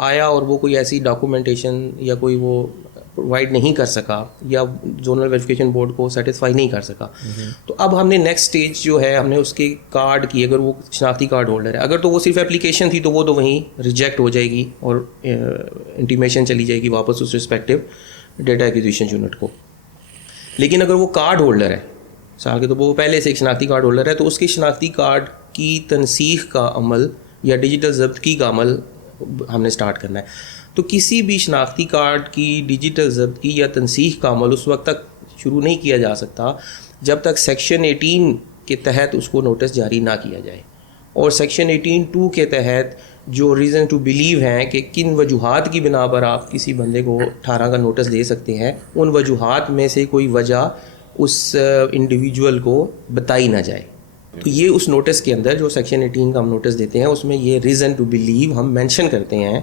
آیا اور وہ کوئی ایسی ڈاکومنٹیشن یا کوئی وہ پرووائڈ نہیں کر سکا یا زونل ویریفیکیشن بورڈ کو سیٹسفائی نہیں کر سکا, تو اب ہم نے نیکسٹ اسٹیج جو ہے ہم نے اس کے کارڈ کی, اگر وہ شناختی کارڈ ہولڈر ہے, اگر تو وہ صرف اپلیکیشن تھی تو وہ تو وہیں ریجیکٹ ہو جائے گی اور انٹیمیشن چلی جائے گی واپس اس رسپیکٹیو ڈیٹا ایکوزیشن یونٹ کو. لیکن اگر وہ کارڈ ہولڈر ہے سال کے, تو وہ پہلے سے ایک شناختی کارڈ ہولڈر ہے, تو اس کے شناختی کارڈ کی تنسیخ کا عمل یا ڈیجیٹل ضبطگی کا عمل ہم نے سٹارٹ کرنا ہے. تو کسی بھی شناختی کارڈ کی ڈیجیٹل ضبطگی یا تنسیخ کا عمل اس وقت تک شروع نہیں کیا جا سکتا جب تک سیکشن 18 کے تحت اس کو نوٹس جاری نہ کیا جائے. اور سیکشن 18(2) کے تحت جو ریزن ٹو بلیو ہیں کہ کن وجوہات کی بنا پر آپ کسی بندے کو 18 کا نوٹس دے سکتے ہیں, ان وجوہات میں سے کوئی وجہ اس انڈیویجول کو بتائی نہ جائے. تو یہ اس نوٹس کے اندر جو سیکشن 18 کا ہم نوٹس دیتے ہیں اس میں یہ ریزن ٹو بلیو ہم مینشن کرتے ہیں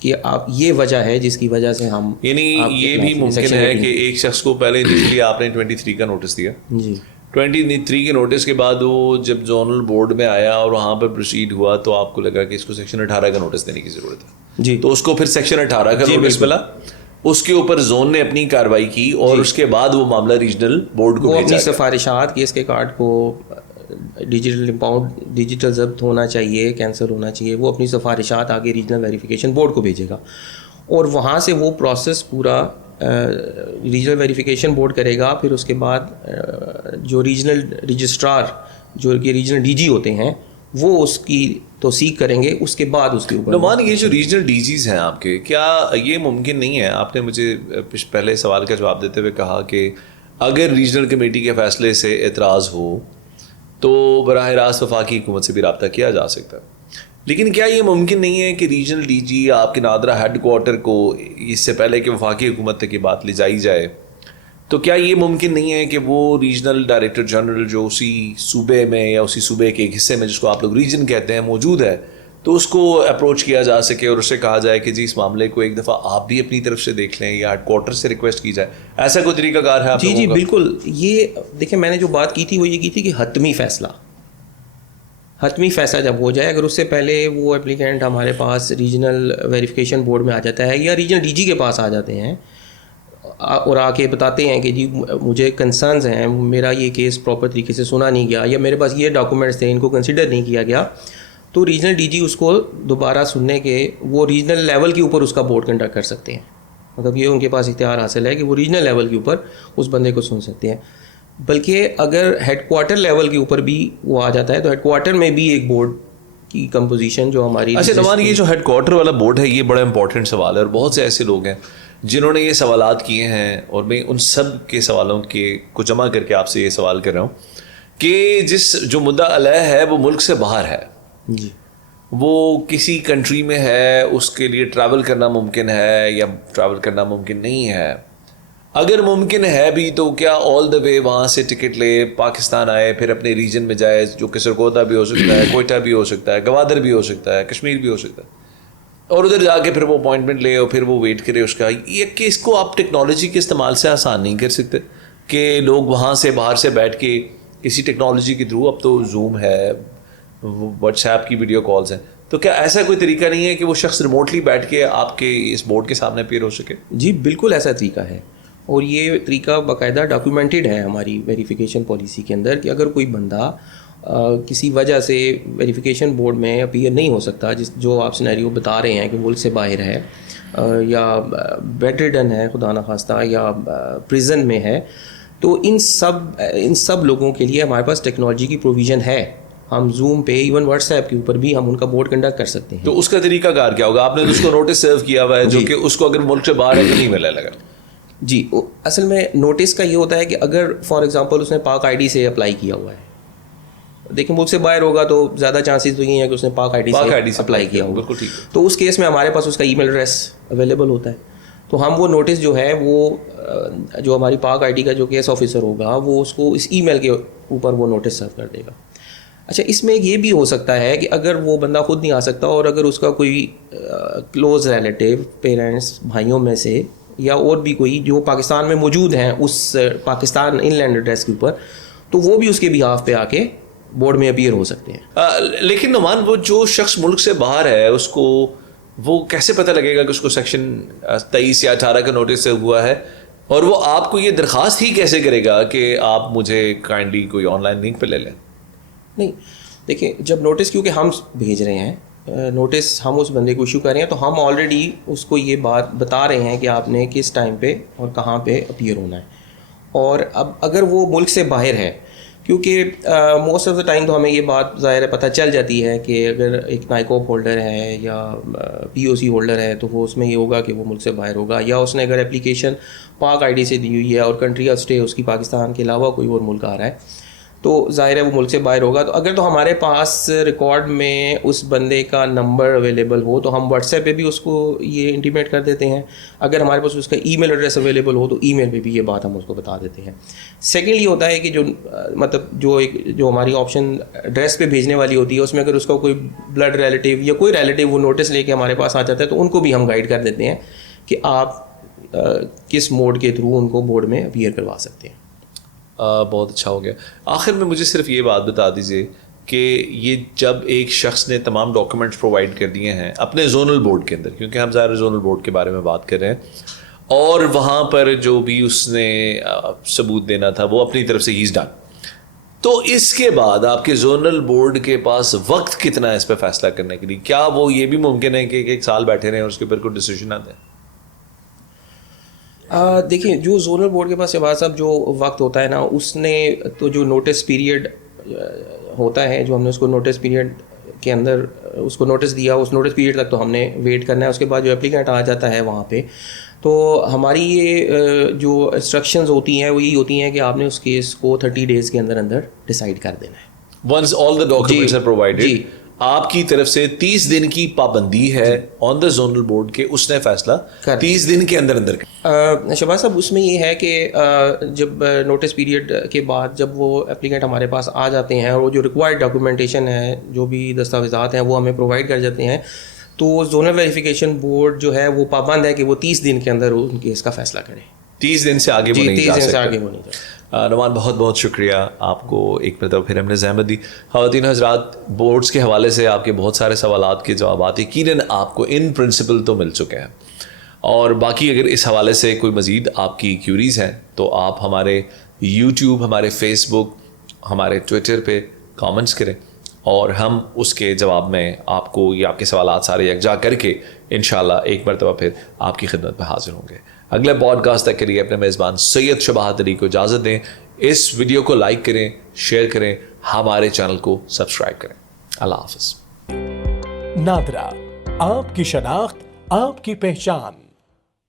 کہ آپ یہ وجہ ہے جس کی وجہ سے ہم, یعنی یہ بھی ممکن ہے کہ ایک شخص کو پہلے انیشلی آپ نے 23 کا نوٹس دیا, جی 23 کے نوٹس کے بعد وہ جب زونل بورڈ میں آیا اور وہاں پر پروسیڈ ہوا تو آپ کو لگا کہ اس کو سیکشن 18 کا نوٹس دینے کی ضرورت ہے, جی, تو اس کو پھر سیکشن 18 کا نوٹس ملا, اس کے اوپر زون نے اپنی کارروائی کی اور اس کے بعد وہ معاملہ ریجنل بورڈ کو اپنی سفارشات کی اس کے کارڈ کو ڈیجیٹل ضبط ہونا چاہیے, کینسل ہونا چاہیے, وہ اپنی سفارشات آگے ریجنل ویریفیکیشن بورڈ کو بھیجے گا اور وہاں سے وہ پروسیس پورا ریجنل ویریفیکیشن بورڈ کرے گا. پھر اس کے بعد جو ریجنل رجسٹرار جو کہ ریجنل ڈی جی ہوتے ہیں وہ اس کی توثیق کریں گے, اس کے بعد اس کے اوپر. نعمان, یہ جو ریجنل ڈی جیز ہیں آپ کے, کیا یہ ممکن نہیں ہے, آپ نے مجھے پہلے سوال کا جواب دیتے ہوئے کہا کہ اگر ریجنل کمیٹی کے فیصلے سے اعتراض ہو تو براہ راست وفاقی حکومت سے بھی رابطہ کیا جا سکتا ہے, لیکن کیا یہ ممکن نہیں ہے کہ ریجنل ڈی جی آپ کے نادرا ہیڈ کوارٹر کو اس سے پہلے کہ وفاقی حکومت تک یہ بات لے جائی جائے, تو کیا یہ ممکن نہیں ہے کہ وہ ریجنل ڈائریکٹر جنرل جو اسی صوبے میں یا اسی صوبے کے ایک حصے میں جس کو آپ لوگ ریجن کہتے ہیں موجود ہے, تو اس کو اپروچ کیا جا سکے اور اسے کہا جائے کہ جی اس معاملے کو ایک دفعہ آپ بھی اپنی طرف سے دیکھ لیں یا ہیڈ کوارٹر سے ریکویسٹ کی جائے, ایسا کوئی طریقہ کار ہے آپ جی بالکل. یہ دیکھیں میں نے جو بات کی تھی وہ یہ کی تھی کہ حتمی فیصلہ جب ہو جائے, اگر اس سے پہلے وہ اپلیکینٹ ہمارے پاس ریجنل ویریفیکیشن بورڈ میں آ جاتا ہے یا ریجنل ڈی جی کے پاس آ جاتے ہیں اور آ کے بتاتے ہیں کہ جی مجھے کنسرنز ہیں, میرا یہ کیس پراپر طریقے سے سنا نہیں گیا یا میرے پاس یہ ڈاکومنٹس تھے ان کو کنسیڈر نہیں کیا گیا, تو ریجنل ڈی جی اس کو دوبارہ سننے کے وہ ریجنل لیول کے اوپر اس کا بورڈ کنڈکٹ کر سکتے ہیں. مطلب یہ ان کے پاس اختیار حاصل ہے کہ وہ ریجنل لیول کے اوپر اس بندے کو سن سکتے ہیں. بلکہ اگر ہیڈ کوارٹر لیول کے اوپر بھی وہ آ جاتا ہے تو ہیڈ کوارٹر میں بھی ایک بورڈ کی کمپوزیشن جو ہماری. اچھا نعمان, یہ جو ہیڈ کوارٹر والا بورڈ ہے یہ بڑا امپورٹنٹ سوال ہے اور بہت سے ایسے لوگ ہیں جنہوں نے یہ سوالات کیے ہیں اور میں ان سب کے سوالوں کو جمع کر کے آپ سے یہ سوال کر رہا ہوں کہ جس جو مدعا علیہ ہے وہ ملک سے باہر ہے, جی وہ کسی کنٹری میں ہے, اس کے لیے ٹریول کرنا ممکن ہے یا ٹریول کرنا ممکن نہیں ہے, اگر ممکن ہے بھی تو کیا آل دا وے وہاں سے ٹکٹ لے پاکستان آئے پھر اپنے ریجن میں جائے جو کہ سرگودا بھی ہو سکتا ہے, کوئٹہ بھی ہو سکتا ہے, گوادر بھی ہو سکتا ہے, کشمیر بھی ہو سکتا ہے, اور ادھر جا کے پھر وہ اپوائنٹمنٹ لے اور پھر وہ ویٹ کرے اس کا. یہ کہ اس کو آپ ٹیکنالوجی کے استعمال سے آسان نہیں کر سکتے کہ لوگ وہاں سے باہر سے بیٹھ کے کسی ٹیکنالوجی کے تھرو, اب تو زوم ہے, واٹس ایپ کی ویڈیو کالز ہیں, تو کیا ایسا کوئی طریقہ نہیں ہے کہ وہ شخص ریموٹلی بیٹھ کے آپ کے اس بورڈ کے سامنے اپیئر ہو سکے؟ جی بالکل ایسا طریقہ ہے اور یہ طریقہ باقاعدہ ڈاکیومنٹڈ ہے ہماری ویریفیکیشن پالیسی کے اندر کہ اگر کوئی بندہ کسی وجہ سے ویریفیکیشن بورڈ میں اپیئر نہیں ہو سکتا, جو آپ سینیریو بتا رہے ہیں کہ ملک سے باہر ہے یا بیڈ ریڈن ہے خدا نخواستہ یا پریزن میں ہے, تو ان سب لوگوں کے لیے ہمارے پاس ٹیکنالوجی کی پروویژن ہے. ہم زوم پہ ایون واٹس ایپ کے اوپر بھی ہم ان کا بورڈ کنڈکٹ کر سکتے ہیں. تو اس کا طریقہ کار کیا ہوگا؟ آپ نے اس کو نوٹس سرو کیا ہوا ہے جو کہ اس کو اگر ملک سے باہر ہے تو نہیں ملے لگا. جی اصل میں نوٹس کا یہ ہوتا ہے کہ اگر فار ایگزامپل اس نے پاک آئی ڈی سے اپلائی کیا ہوا ہے, دیکھیں ملک سے باہر ہوگا تو زیادہ چانسز تو یہ ہیں کہ اس نے پاک آئی ڈی سے اپلائی کیا ہوگا, تو اس کیس میں ہمارے پاس اس کا ای میل ایڈریس اویلیبل ہوتا ہے, تو ہم وہ نوٹس جو ہے وہ جو ہماری پاک آئی ڈی کا جو کیس آفیسر ہوگا وہ اس کو اس ای میل کے اوپر وہ نوٹس سرو کر دے گا. اچھا اس میں یہ بھی ہو سکتا ہے کہ اگر وہ بندہ خود نہیں آ سکتا اور اگر اس کا کوئی کلوز ریلیٹیو پیرنٹس بھائیوں میں سے یا اور بھی کوئی جو پاکستان میں موجود ہیں اس پاکستان ان لینڈ ایڈریس کے اوپر, تو وہ بھی اس کے بہاف پہ آ کے بورڈ میں اپیئر ہو سکتے ہیں. لیکن نعمان وہ جو شخص ملک سے باہر ہے اس کو وہ کیسے پتہ لگے گا کہ اس کو سیکشن 23 یا 18 کا نوٹس سے ہوا ہے, اور وہ آپ کو یہ درخواست ہی کیسے کرے گا کہ آپ مجھے کائنڈلی کوئی آن لائن لنک پہ لے لیں؟ نہیں دیکھیں, جب نوٹس کیونکہ ہم بھیج رہے ہیں, نوٹس ہم اس بندے کو ایشو کر رہے ہیں, تو ہم آلریڈی اس کو یہ بات بتا رہے ہیں کہ آپ نے کس ٹائم پہ اور کہاں پہ اپیئر ہونا ہے. اور اب اگر وہ ملک سے باہر ہے, کیونکہ موسٹ آف دا ٹائم تو ہمیں یہ بات ظاہر ہے پتہ چل جاتی ہے کہ اگر ایک نائکوپ ہولڈر ہے یا پی او سی ہولڈر ہے تو وہ اس میں یہ ہوگا کہ وہ ملک سے باہر ہوگا, یا اس نے اگر اپلیکیشن پاک آئی ڈی سے دی ہوئی ہے اور کنٹری آف اسٹے اس کی پاکستان کے علاوہ کوئی اور ملک آ رہا ہے, تو ظاہر ہے وہ ملک سے باہر ہوگا. تو اگر تو ہمارے پاس ریکارڈ میں اس بندے کا نمبر اویلیبل ہو تو ہم واٹس ایپ پہ بھی اس کو یہ انٹیمیٹ کر دیتے ہیں. اگر ہمارے پاس اس کا ای میل ایڈریس اویلیبل ہو تو ای میل پہ بھی یہ بات ہم اس کو بتا دیتے ہیں. سیکنڈلی ہوتا ہے کہ جو مطلب جو ہماری آپشن ایڈریس پہ بھیجنے والی ہوتی ہے, اس میں اگر اس کا کوئی بلڈ ریلیٹیو یا کوئی ریلیٹیو وہ نوٹس لے کے ہمارے پاس آ جاتا ہے تو ان کو بھی ہم گائیڈ کر دیتے ہیں کہ آپ کس موڈ کے تھرو ان کو بورڈ میں اپیئر کروا سکتے ہیں. بہت اچھا ہو گیا. آخر میں مجھے صرف یہ بات بتا دیجیے کہ یہ جب ایک شخص نے تمام ڈاکومنٹس پرووائڈ کر دیے ہیں اپنے زونل بورڈ کے اندر, کیونکہ ہم ظاہر زونل بورڈ کے بارے میں بات کر رہے ہیں, اور وہاں پر جو بھی اس نے ثبوت دینا تھا وہ اپنی طرف سے ہی از ڈن, تو اس کے بعد آپ کے زونل بورڈ کے پاس وقت کتنا ہے اس پہ فیصلہ کرنے کے لیے؟ کیا وہ یہ بھی ممکن ہے کہ ایک سال بیٹھے رہیں اور اس کے اوپر کوئی ڈیسیجن نہ دیں؟ دیکھیں, جو زونل بورڈ کے پاس شہباز صاحب جو وقت ہوتا ہے نا, اس نے تو جو نوٹس پیریڈ ہوتا ہے, جو ہم نے اس کو نوٹس پیریڈ کے اندر اس کو نوٹس دیا, اس نوٹس پیریڈ تک تو ہم نے ویٹ کرنا ہے. اس کے بعد جو اپلیکینٹ آ جاتا ہے وہاں پہ, تو ہماری یہ جو انسٹرکشنز ہوتی ہیں وہ یہی ہوتی ہیں کہ آپ نے اس کیس کو 30 days کے اندر اندر ڈیسائیڈ کر دینا ہے. Once all the documents are provided, آپ کی طرف سے 30 دن کی پابندی ہے آن دا زونل بورڈ کے اس نے فیصلہ 30 دن کے اندر اندر. شہباز صاحب, اس میں یہ ہے کہ جب نوٹس پیریڈ کے بعد جب وہ اپلیکینٹ ہمارے پاس آ جاتے ہیں اور وہ جو ریکوائرڈ ڈاکومنٹیشن ہے, جو بھی دستاویزات ہیں وہ ہمیں پرووائڈ کر جاتے ہیں, تو زونل ویریفیکیشن بورڈ جو ہے وہ پابند ہے کہ وہ 30 دن کے اندر ان کیس کا فیصلہ کریں. 30 دن سے آگے وہ نہیں جا سکتے. جا نعمان, بہت بہت شکریہ آپ کو ایک مرتبہ پھر ہم نے زحمت دی. خواتین حضرات, بورڈز کے حوالے سے آپ کے بہت سارے سوالات کے جوابات یقیناً آپ کو ان پرنسپل تو مل چکے ہیں, اور باقی اگر اس حوالے سے کوئی مزید آپ کی کیوریز ہیں تو آپ ہمارے یوٹیوب, ہمارے فیس بک, ہمارے ٹویٹر پہ کامنٹس کریں, اور ہم اس کے جواب میں آپ کو یہ آپ کے سوالات سارے یکجا کر کے انشاءاللہ ایک مرتبہ پھر آپ کی خدمت میں حاضر ہوں گے. اگلے پوڈ کاسٹ تک کے لیے اپنے میزبان سید شباہت علی کو اجازت دیں. اس ویڈیو کو لائک کریں, شیئر کریں, ہمارے چینل کو سبسکرائب کریں. اللہ حافظ. نادرا, آپ کی شناخت آپ کی پہچان.